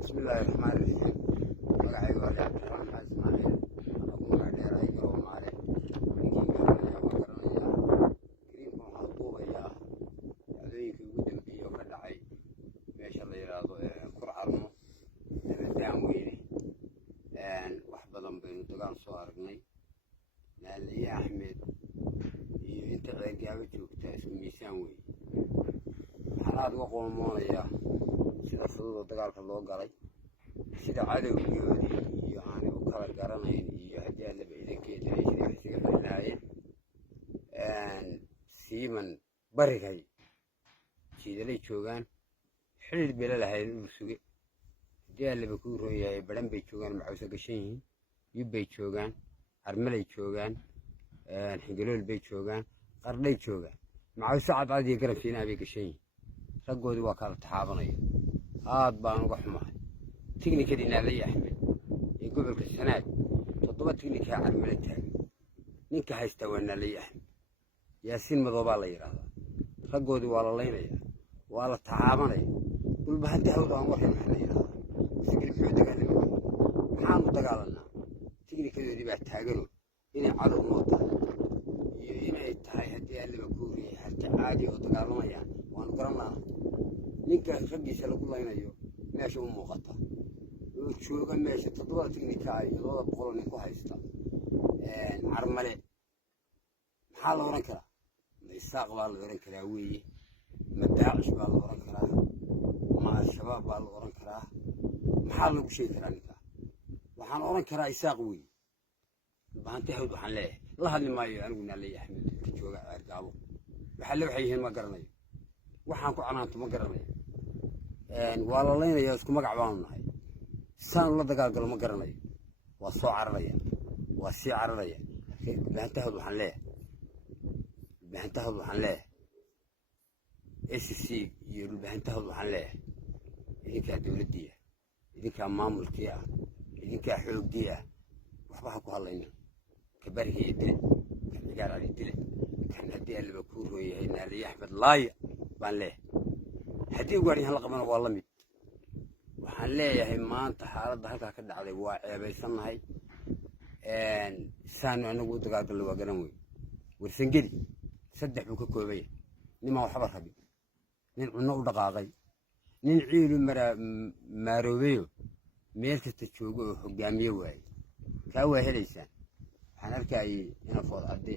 بسم الله الرحمن الرحيم. magacaygu waa cabdiraxmaan xaas ismaaciil waxaan ku magacdheeray garow maale ninkii garanaya waa garanayaa gariinka waxaan duubayaa dhacdooyinkii ugu dambeeyey oo ka dhacay meesha la yidhaahdo kurcarno dabadaan weyne wax badan baynu dagaal soo aragnay naaliye axmed iyo inta ceergaaba joogtaa isku miisaan weeye waxaan aada uga qoomoonayaa sida fududoo dagaalka loo galay sida cadowgoodii iyo aanay u kala garanayn iyo haddii allaba idankeeda ay sida isaga xilinaayeen siiman barigay jiidalay joogaan xidhiir bay la lahayd ur suge haddii allaba kuu roon yahay badhan bay joogaan macawsa gashan yihiin yubbay joogaan armalay joogaan xingalool bay joogaan qardhay joogaan macawse cadcad iyo garab siinaa bay gashan yihiin raggoodii waa kala taxaabanaya aad baan uga xumahay tiknikadii naaliye axmed ee gobolka sanaag 7 tiknikaa carmala taagan ninka haystaa waa naaliye axmed yaasiin madoobaa la yidhaahdaa raggoodii waa la laynaya waa la taxaabanaya dhulba hadda hawd aan warran waxa la yidhahdaa isagii muxuu dagaalamay maxaanu dagaalanaa tiknikadoodii baa taagano inay cadow noo tahay iyo inay tahay haddii allaba kuuriyay harti caadi oo dagaalamayaan waanu garanaa ninka raggiisa lagu laynayo meesha u muuqata jooga meesha 7 tiknika iyo 200 nin ku haysta carmale maxaa la oran karaa ma isaaq baa la oran karaa weeye ma daacish baa la oran karaa ma al-shabaab baa la oran karaa maxaa lagu sheegi karaa ninka waxaan oran karaa isaaq weeye bahanti hawd waxaan leeyahay la hadli maayo anigu naaliye axmed ka jooga ceergaabo waxay yihiin ma garanayo waxaan ku canaanto ma garanayo waa la leynayaa isku magac baanu nahay saan la dagaalgalo ma garanayo waa soo cararaya waa sii cararaya bahantahooda waxaan leeyahay SC iyo bahantahooda waxaan leeyahay idinkaa dowladdiia idinkaa maamulkii ah idinkaa xooggii ah waxba ha ku hadlayna ka barigiiyo dile kan cigaar ali dile kan haddii allaba kuu roon yahay naaliye axmed laaya baan leeyahay haddii ugaadhiyahan la qabana waa la mid waxaan leeyahay maanta xaaladda halkaa ka dhacday waa ceebaysannahay saanu anagu u dagaalgallo waa garan weyn warsangeli 3 buu ka koobaya nimaan waxba rabin nin cunno u dhaqaaqay nin ciilu maaroobeyo meel kasta joogo oo hogaamiye waaye kaa waa helaysaan waxaan arkayay ina food cadde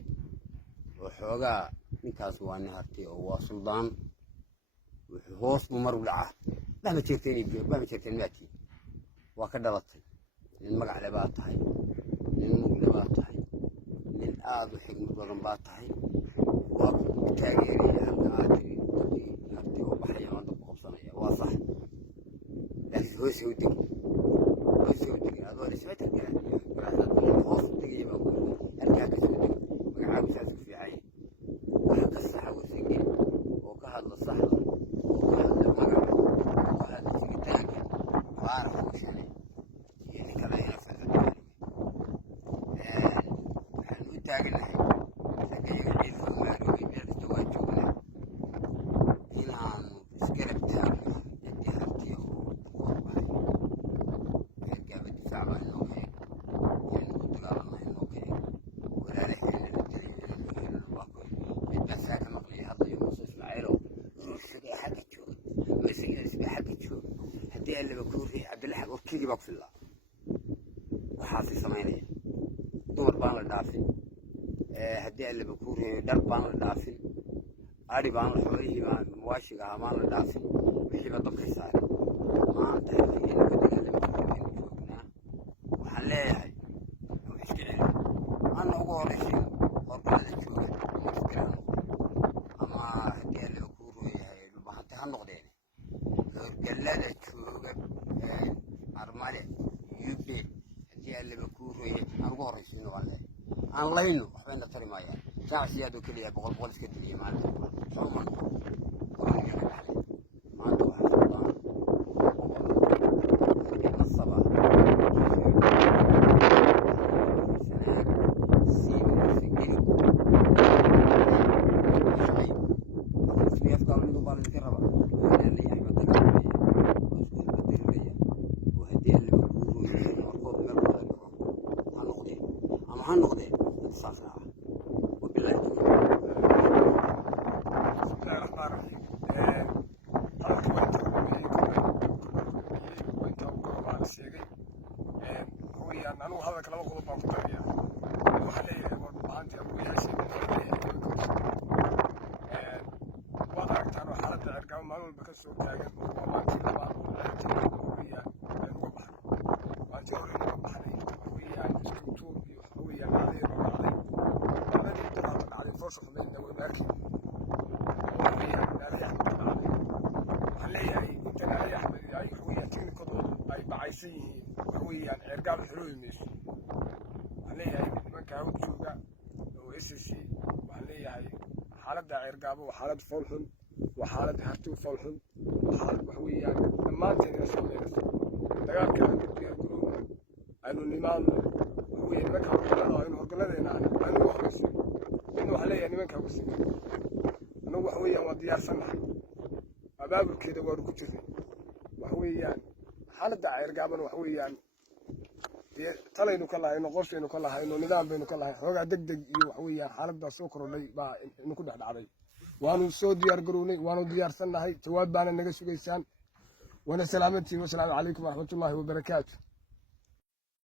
oo xoogaa ninkaas waa nin hartay oo waa suldaan wuxuu hoos buu mar u dhacaa dhama jeerteen maatiin waa ka dhalatay nin magac le baa tahay nin mugle baa tahay nin aad u xigmad badan baa tahay waa ku taageeraya halka aad tiri dadkii harti oo baxaya oo dab qabsanaya waa sax laakiin hoos u degi adoo isbetel garan hoos u degaya baa ku halkaa ka soo degi magacaagu saas ku fiican waxa ka saxa wasangeli oo ka hadla saxda وأنا خوشني يعني كذا هنا في الدنيا حنو تاجنا سجى يعيد المعلومة بهذا التواجدنا هنا عن سكرب تاعنا يدي هرتي وقوة يرجع بالدفاع عن النوكي يعني قدر الله النوكي ولا رحلة للدليل الواقع بالبساكة مقلية هذا يوم إسماعيل وسجى حاجة تشوف مسجى حاجة تشوف haddii allaba kuu riix cabdillaxag oo keligii baa ku fillaa waxaasay samaynaya dumar baan la dhaafin haddii allaba kuu riix dhar baan la dhaafin adhi baan la xoolihii baan muwaashiga ahaa baan la dhaafin wixiiba dabkay saaray maanta halkiina ka dagaalami joognaa waxaan leeyahay wax iska celi ana ugu horraysin horgalada jooga iskiraan ama haddii allaba kuu roon yahay bahante ha noqdeen horgalada jooga armale yubbe haddii allaba kuu roye aan ugu horraysiino waan leeyahay aan layno waxbayna tari maayaan shaacsiyaadoo keliya boqol iska diliya maalinta xuman horniga ka dhaxlay maanta waxaa socdaan nasaba afkaal midu baa laydinka rabaa maalin walba ka soo taagan waa maantii labaad oo weeyaan aynu uga baxnay maantii hore uga baxnay weeyaan isku tuur iyo weeyaan dhacday dhacday foosha xumeydna way baarkii weeyaan Naali Axmed dhacday waxaan leeyahay inta Naali Axmed ay weeyaan tiknikadoodu ay bacaysan yihiin weeyaan ceergaab xirooyi mayso waxaan leeyahay nimanka u jooga oo SSC waxaan leeyahay xaaladda ceergaabo waa xaalad fool xun waa xaalad harti u fool xun waa xaalad wax weeyaan dhammaanteen ina saameynaysa dagaalka aynu diyaargarowno aynu nimaadno wax weeye nimanka horgalada aynu horgaladeena aynu uga horeysin midna waxaan leeyahay nimanka wasiina annagu wax weeyaan waa diyaarsannahay abaabulkeeda waanu ku jirnay wax weeyaan xaaladda ceergaabana wax weeyaan talaynu ka lahayno qorshaynu ka lahayno nidaam baynu ka lahay xoogaa degdeg iyo wax weeyaan xaaladdaa soo korodhay baa inu ku dhex dhacday waanu soo diyaar garownay waanu diyaarsannahay jawaab baana naga sugaysaan wana salaamantiin wasalaamu calaykum waraxmatullaahi wabarakaatu